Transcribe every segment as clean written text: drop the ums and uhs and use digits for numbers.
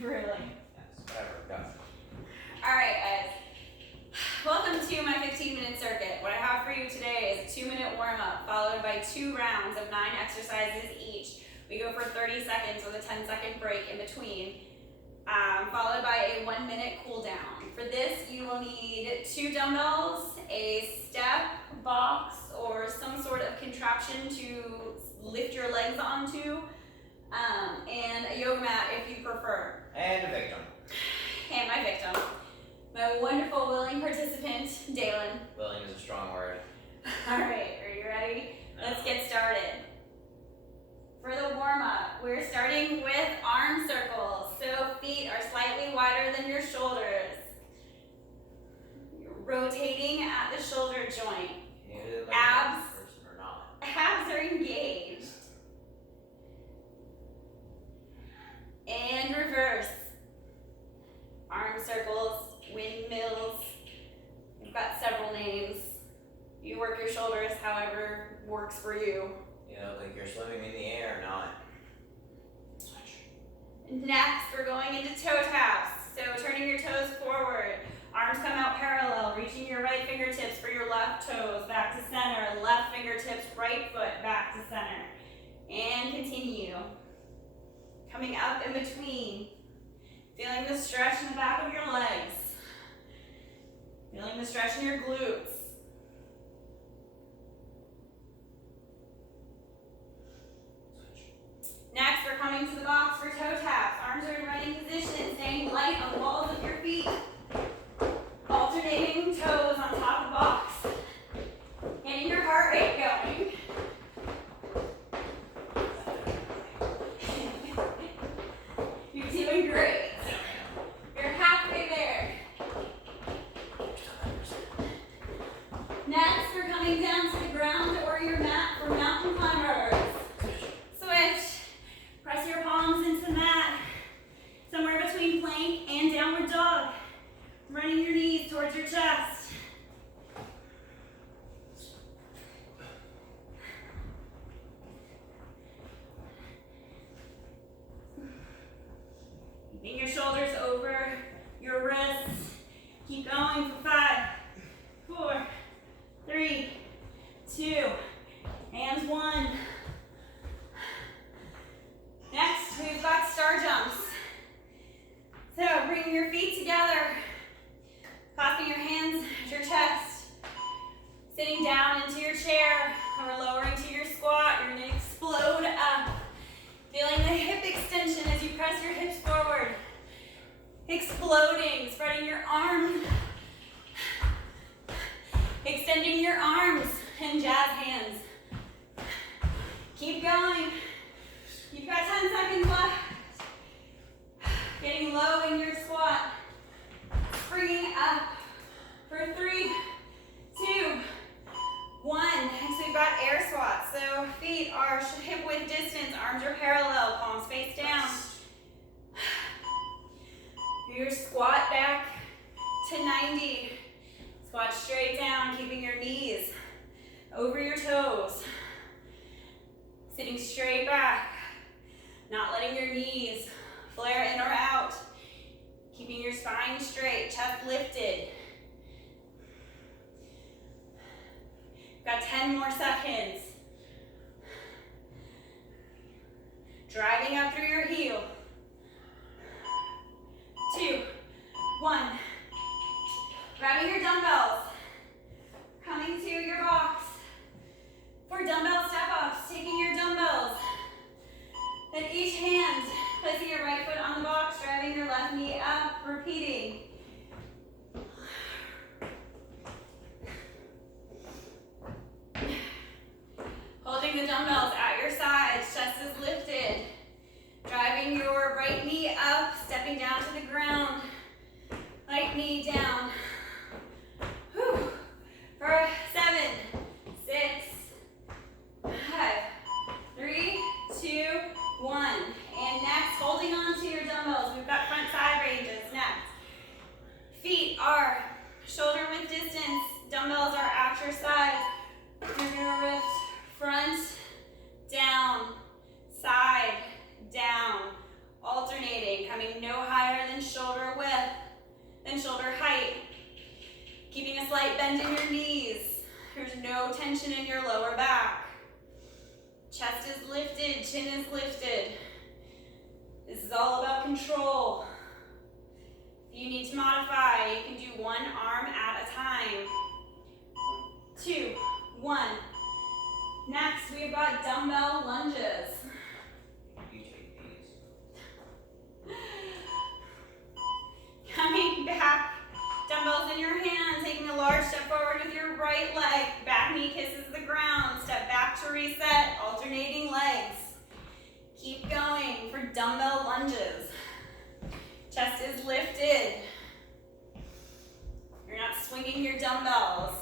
Really? Yes, whatever, go. Alright, guys. Welcome to my 15-minute circuit. What I have for you today is a 2-minute warm-up followed by 2 rounds of 9 exercises each. We go for 30 seconds with a 10-second break in between, followed by a 1-minute cool down. For this, you will need 2 dumbbells, a step, box, or some sort of contraption to lift your legs onto, and a yoga mat if you prefer. And a victim. And my victim. My wonderful willing participant, Dalen. Willing is a strong word. Alright, are you ready? No. Let's get started. For the warm-up, we're starting with arm circles. So feet are slightly wider than your shoulders. You're rotating at the shoulder joint. Can you do it like Abs. that person or not? Abs are engaged. And reverse. Arm circles, windmills. You've got several names. You work your shoulders however works for you. You know, like you're swimming in the air or not. Switch. Next, we're going into toe taps. So turning your toes forward. Arms come out parallel, reaching your right fingertips for your left toes back to center. Left fingertips, right foot back to center. And continue. Coming up in between. Feeling the stretch in the back of your legs. Feeling the stretch in your glutes. Next, we're coming to the box for toe taps. Arms are in running position, staying light on the balls of your feet. Alternating toes on top of the box. Getting your heart rate going. You're doing great. You're halfway there. Next, we're coming down to the ground or your mat for mountain climbers. Switch. Press your palms into the mat. Somewhere between plank and downward dog. Running your knees towards your chest. Keeping your shoulders over your wrists. Keep going for 5, 4, 3, 2, and 1. Next, we've got star jumps. So bring your feet together, clasping your hands at your chest, sitting down into your chair, or lowering to your squat. You're gonna explode up. Feeling the hip extension as you press your hips forward. Exploding, spreading your arms. Extending your arms and jazz hands. Keep going. You've got 10 seconds left. Getting low in your squat. Springing up for 3, 2, 1. Next we've got air squats. So feet are hip width distance, arms are parallel, palms face down. Your squat back to 90. Squat straight down, keeping your knees over your toes. Sitting straight back, not letting your knees flare in or out. Keeping your spine straight, chest lifted. Got 10 more seconds. Driving up through your heel. 2, 1. Grabbing your dumbbells. Coming to your box. For dumbbell step-ups, taking your dumbbells. Then each hand, placing your right foot on the box, driving your left knee up, repeating. Holding the dumbbells at your sides, chest is lifted. Driving your coming no higher than shoulder width, than shoulder height. Keeping a slight bend in your knees. There's no tension in your lower back. Chest is lifted, chin is lifted. This is all about control. If you need to modify, you can do one arm at a time. 2, 1. Next, we've got dumbbell lunges. You take these. Coming back, dumbbells in your hand, taking a large step forward with your right leg. Back knee kisses the ground. Step back to reset, alternating legs. Keep going for dumbbell lunges. Chest is lifted. You're not swinging your dumbbells.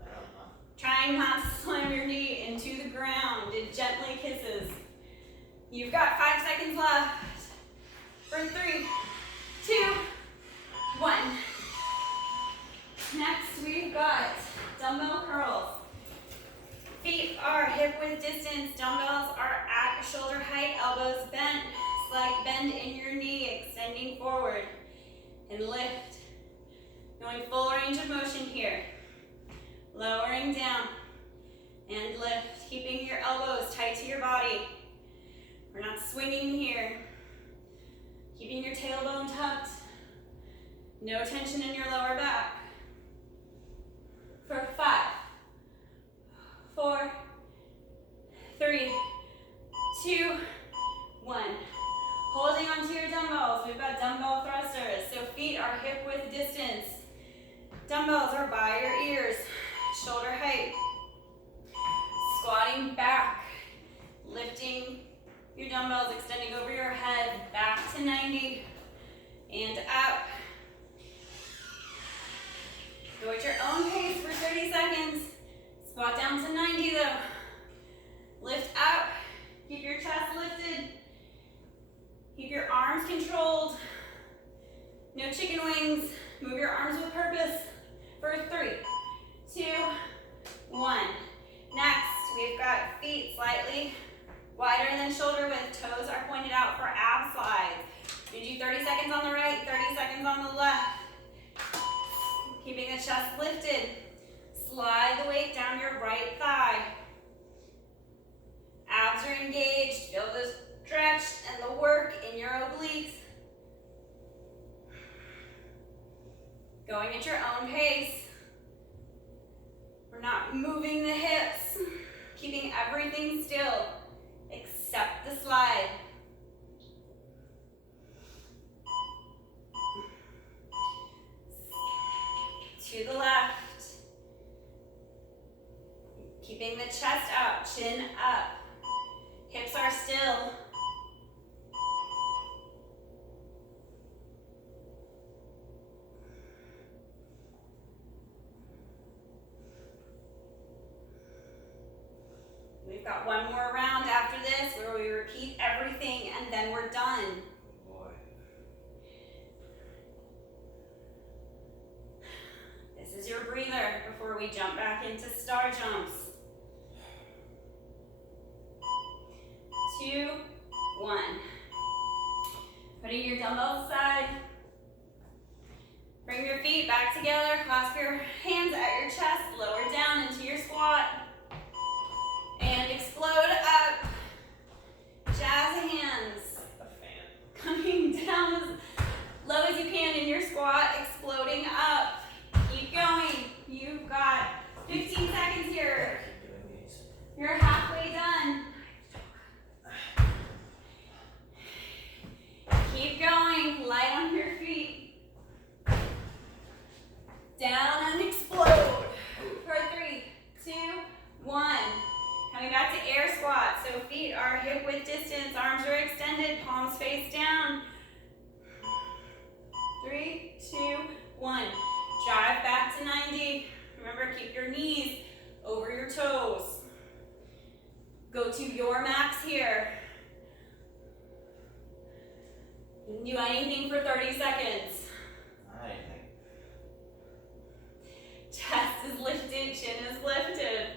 I don't know. Trying not to slam your knee into the ground. It gently kisses. You've got 5 seconds left. For 3, 2, 1. Next, we've got dumbbell curls. Feet are hip width distance. Dumbbells are at shoulder height, elbows bent. Slight bend in your knee, extending forward. And lift. Going full range of motion here. Lowering down. And lift. Keeping your elbows tight to your body. We're not swinging here. Keeping your tailbone tucked. No tension in your lower back. For 5, 4, 3, 2, 1. Holding onto your dumbbells. We've got dumbbell thrusters. So feet are hip width distance. Dumbbells are by your ears. Shoulder height. Squatting back. Lifting your dumbbells, extending over your head. Back to 90. And up. Go at your own pace for 30 seconds. Squat down to 90 though. Lift up. Keep your chest lifted. Keep your arms controlled. No chicken wings. Move your arms with purpose. For 3, 2, 1. Next, we've got feet slightly wider than shoulder width. Toes are pointed out for ab slides. We do 30 seconds on the right, 30 seconds on the left. Keeping the chest lifted. Slide the weight down your right thigh. Abs are engaged. Feel the stretch and the work in your obliques. Going at your own pace. We're not moving the hips. Keeping everything still except the slide. To the left. Keeping the chest up, chin up. Hips are still. We've got one more round after this where we repeat everything and then we're done. Boy. This is your breather before we jump back into star jumps. 2, 1. Putting your dumbbells aside. Bring your feet back together. Clasp your hands at your chest. Lower down into your squat. And explode up. Jazz hands. A fan. Coming down as low as you can in your squat. Exploding up. Keep going. You've got 15 seconds here. Keep doing these. You're halfway done. Keep going, light on your feet. Down and explode. For 3, 2, 1. Coming back to air squat. So feet are hip width distance, arms are extended, palms face down. 3, 2, 1. Drive back to 90. Remember, keep your knees over your toes. Go to your max here. You can do anything for 30 seconds. Anything. Chest is lifted, chin is lifted.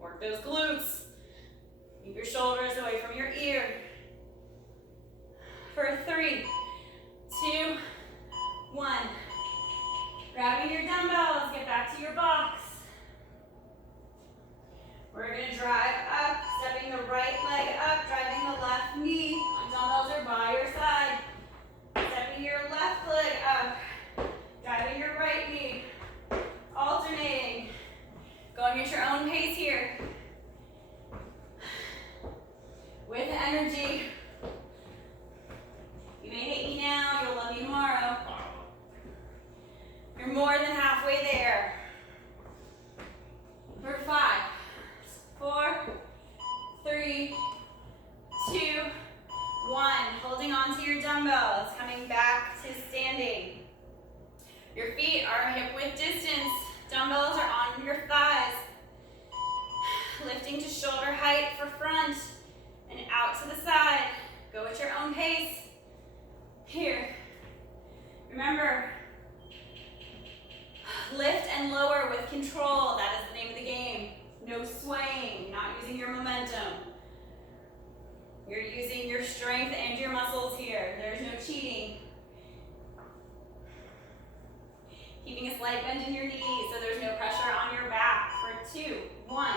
Work those glutes. Keep your shoulders away from your ear. For 3, Your feet are hip width distance. Dumbbells are on your thighs. Lifting to shoulder height for front and out to the side. Go at your own pace. Here. Remember, lift and lower with control. That is the name of the game. No swaying, not using your momentum. You're using your strength and your muscles here. There's no cheating. Keeping a slight bend in your knees so there's no pressure on your back for 2, 1.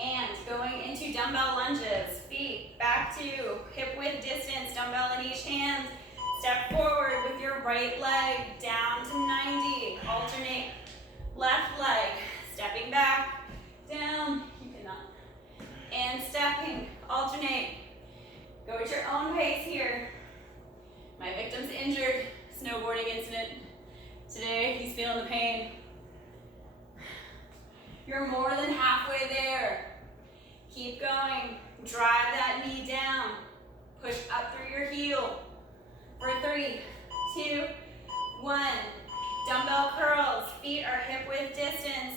And going into dumbbell lunges. Feet back to hip width distance, dumbbell in each hand. Step forward with your right leg down to 90. Alternate left leg. Stepping back, down, you cannot. And stepping, alternate. Go at your own pace here. My victim's injured, snowboarding incident. Today, he's feeling the pain. You're more than halfway there. Keep going. Drive that knee down. Push up through your heel. For 3, 2, 1. Dumbbell curls. Feet are hip width distance.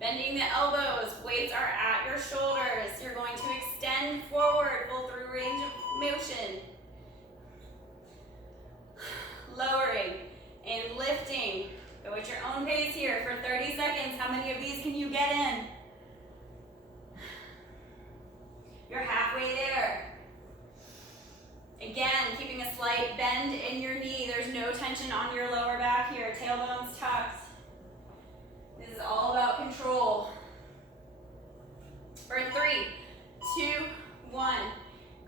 Bending the elbows. Weights are at your shoulders. You're going to extend forward, full through range of motion. Lowering and lifting. Go at your own pace here for 30 seconds. How many of these can you get in? You're halfway there. Again, keeping a slight bend in your knee. There's no tension on your lower back here. Tailbone's tucked. This is all about control. For 3, 2, 1.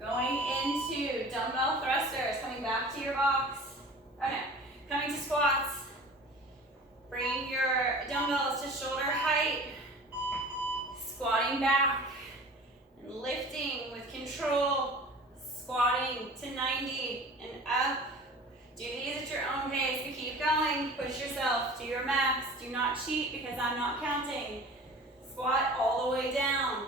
Going into dumbbell thrusters. Coming back to your box. Okay. Coming to squats. Bringing your dumbbells to shoulder height. Squatting back. And lifting with control. Squatting to 90 and up. Do these at your own pace, but keep going. Push yourself to your max. Do not cheat because I'm not counting. Squat all the way down.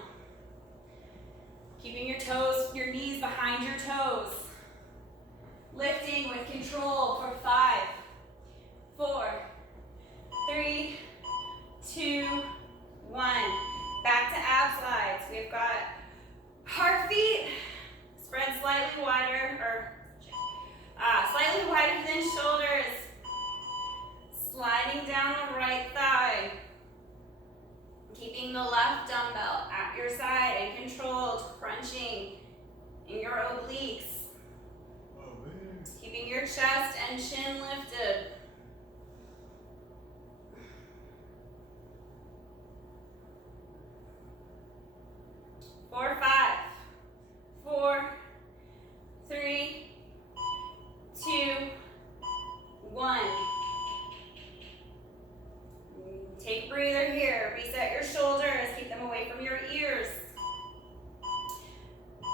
Keeping your toes, your knees behind your toes. Lifting with control for 5, 4, 3, 2, 1. Back to ab slides. We've got our feet spread slightly wider, slightly wider than shoulders. Sliding down the right thigh. Keeping the left dumbbell at your side and controlled, crunching in your obliques. Keeping your chest and chin lifted. For 5, 4, 3, 2, 1. Take a breather here. Reset your shoulders. Keep them away from your ears.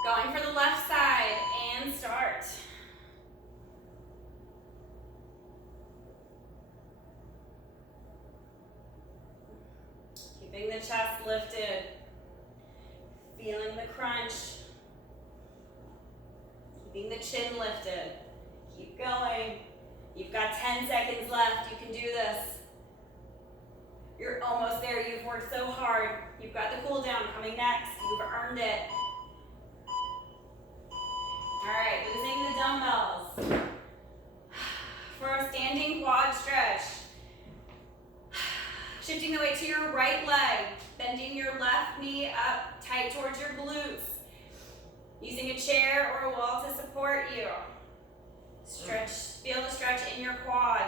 Going for the left side and start. Keeping the chest lifted. Feeling the crunch. Keeping the chin lifted. Keep going. You've got 10 seconds left. You can do this. You're almost there. You've worked so hard. You've got the cool down coming next. You've earned it. All right, losing the dumbbells. For a standing quad stretch. Shifting the weight to your right leg. Bending your left knee up tight towards your glutes. Using a chair or a wall to support you. Stretch, feel the stretch in your quad.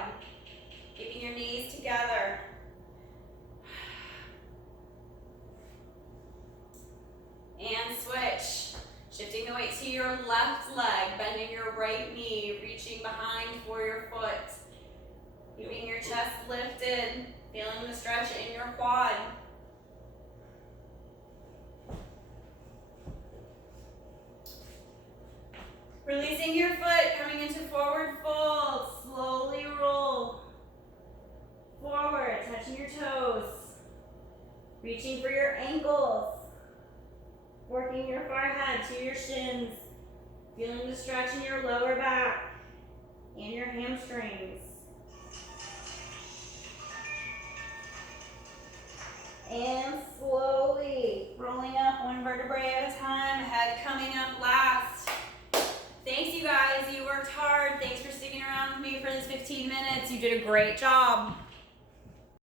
Keeping your knees together. And switch. Shifting the weight to your left leg, bending your right knee, reaching behind for your foot. Keeping your chest lifted, feeling the stretch in your quad. Releasing your foot, coming into forward fold. Slowly roll forward, touching your toes. Reaching for your ankles. Working your forehead to your shins. Feeling the stretch in your lower back and your hamstrings. and slowly rolling up one vertebrae at a time, head coming up last. Thanks, you guys. You worked hard. Thanks for sticking around with me for this 15 minutes. You did a great job.